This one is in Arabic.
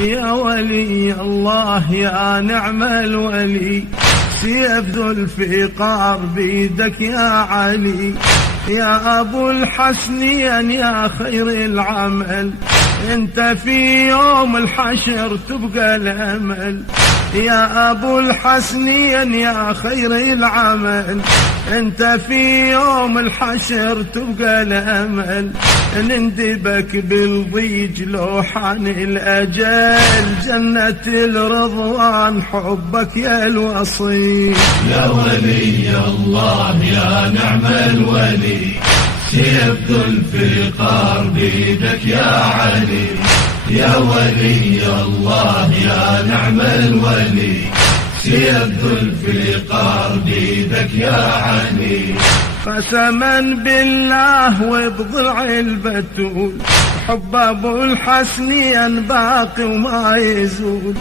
يا ولي الله يا نعم الولي، سيف ذو الفقار بيدك يا علي. يا أبو الحسنين يا خير العمل، انت في يوم الحشر تبقى الأمل. يا أبو الحسنين يا خير العمل، انت في يوم الحشر تبقى الأمل. نندبك بالضيج لوحان الأجل، جنة الرضوان حبك يا الوصي. يا ولي الله يا نعم الولي، سيف ذو الفقار بيدك يا علي. يا ولي الله يا نعم الولي، سيف ذو الفقار بيدك يا علي. قسما بالله وبضلع البتول، حب ابو الحسنين باقي وما يزول.